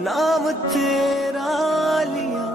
नाम तेरा लिया।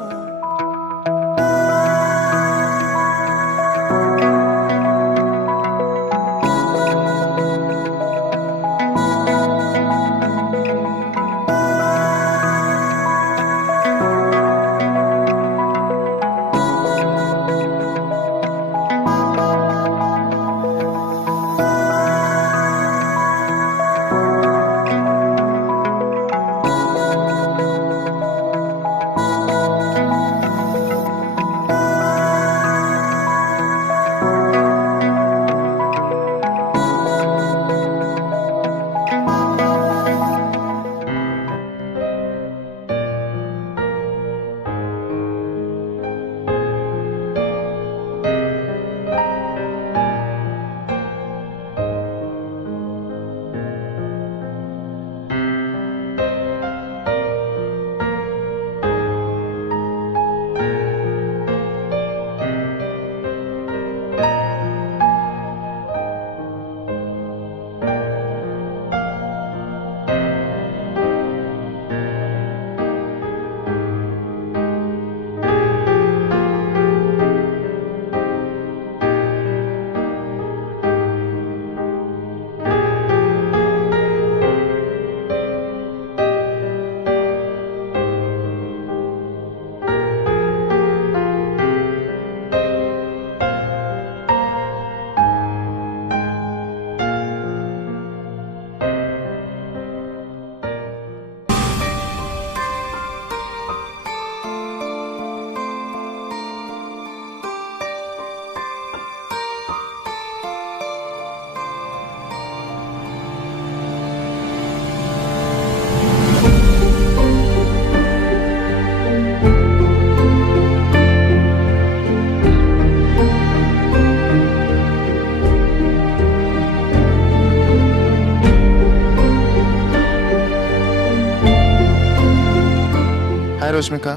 Roshmikha.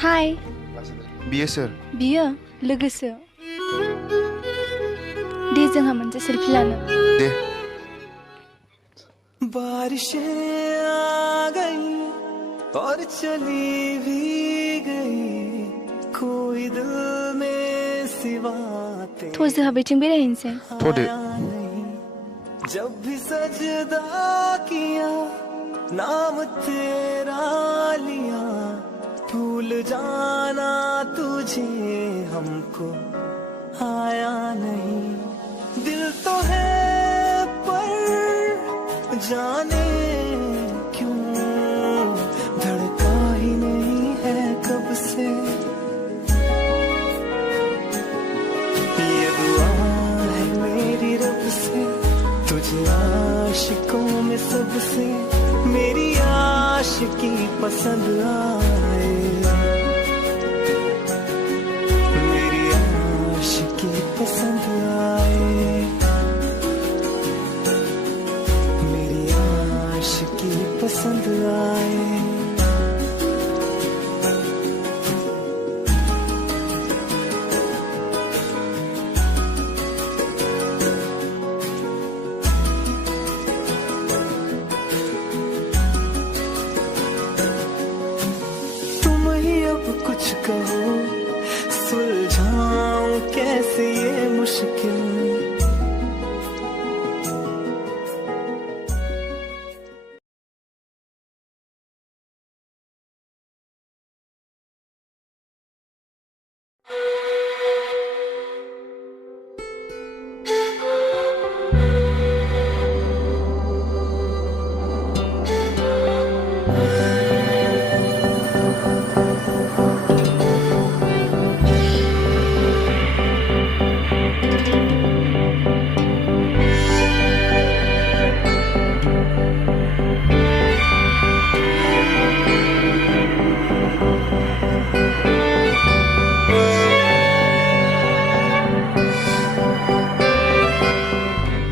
Hi. बियो सोर? बियो लोगोसो। दे जोंहा मोनसे सेल्फी लानो। दे। बारिशें आ गई और चली भी गई कोई दिल में सिवा तेरे। थ' जोंहा बेथिं बेरायहैनोसै। थ'दो। जब भी सजदा किया नाम तेरा लिया भूल जाना तुझे हमको आया नहीं। दिल तो है पर जाने क्यों धड़का ही नहीं है कब से। ये दुआ है मेरी रब से तुझे आशिकों में सबसे मेरी आशिकी पसंद आए। मेरी आशिकी पसंद आए। मेरी आशिकी पसंद आए। कुछ कहो सुलझाऊं कैसे ये मुश्किल।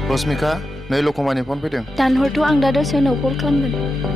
Roshmikha, नै लकमानि फन फैदों। दानहरथ' आं दा दसे उनाव कल खालामगोन।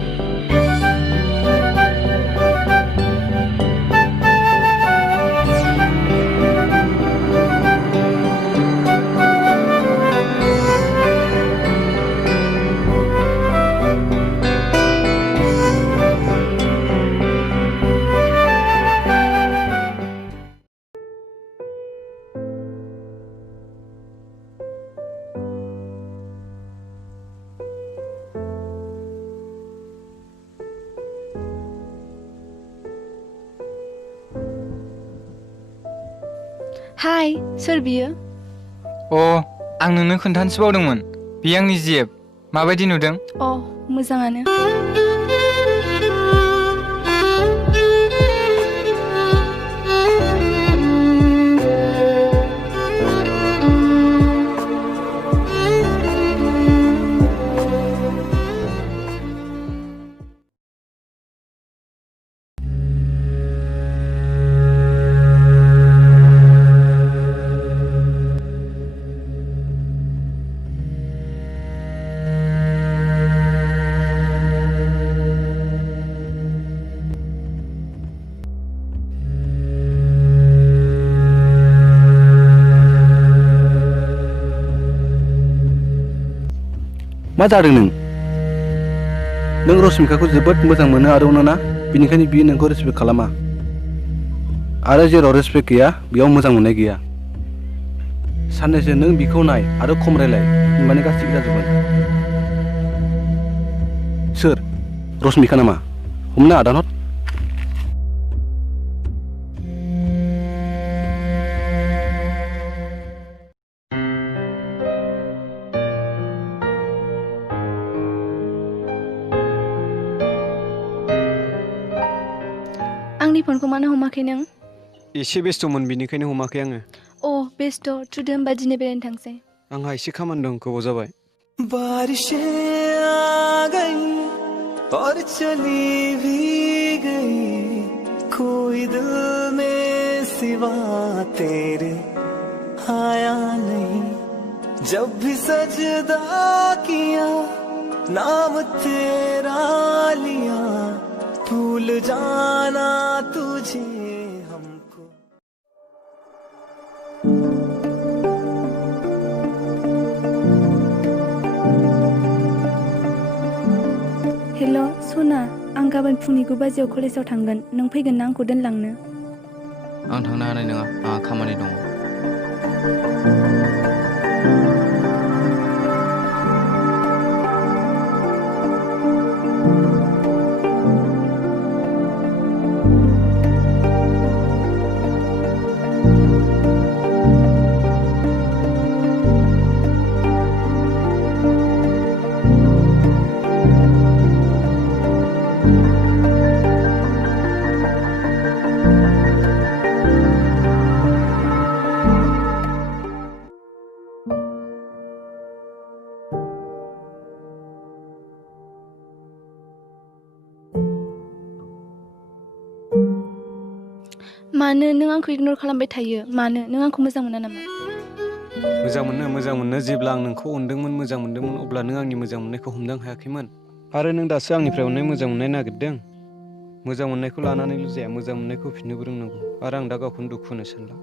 हाय सोर बियो आं नोंनो खोन्थानोसो बावदोंमोन बियो आंनि जेब माबायदि नुदों मोजाङानो मा जादों नों रश्मिकाखौ जोबोद मोजां मोनो आरो अनोना बेनिखायनो बियो नोंखौ रेसपेक्ट खालामा आरो जेराव रेसपेक्ट गैया बेयाव मोजां मोननाय गैया साननैसो नों बिखौ नाय आरो खम रायलाय होनबानो गासिबो जाजोबगोन सोर रश्मिका नामा हमना दानहर आंनि फनखौ मानो हमाखै नों एसे बेस्थ'मोन बिनिखायनो हमाखै आङो बेस्थ' थुदो होमबा दिनै बेरायनो थांसै आंहा एसे खामानि दं गोबाव जाबाय बारिशें आ गई और चली भी गई कोई दिल में सिवा तेरे आया नहीं जब भी सजदा किया नाम तेरा लिया भूल जाना तुझे हमको हेल' सना आं गाबोन फुंनि 9 बाजियाव कलेजाव थांगोन नों फैगोन ना आंखौ दोनलांनो आं थांनो हानाय नङा आंहा खामानि दङ मानो नों आंखौ इगनर खालामबाय थायो मानो नों आंखौ मोजां मोना नामा मोजां मोनो जेब्ला आं नोंखौ अनदोंमोन मोजां मोनदोंमोन अब्ला नों आंनि मोजां मोननायखौ हमदां हायाखैमोन आरो नों दासो आंनिफ्राय अननाय मोजां मोननाय नागिरदों मोजां मोननायखौ लानानैल' जाया मोजां मोननायखौ होफिननोबो रोंनांगौ आरो आं दा गावखौनो दुखु होनो सानला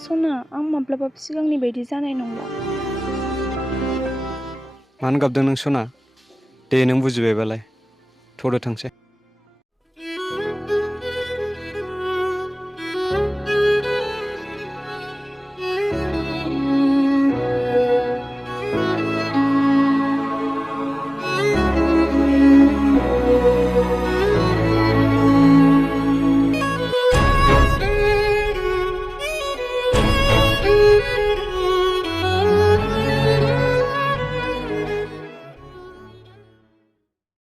सना आं माब्लाबाबो सिगांनि बायदि जानाय नंला मानो गाबदों नों सना दे नों बुजिबायबालाय थ'दो थांसै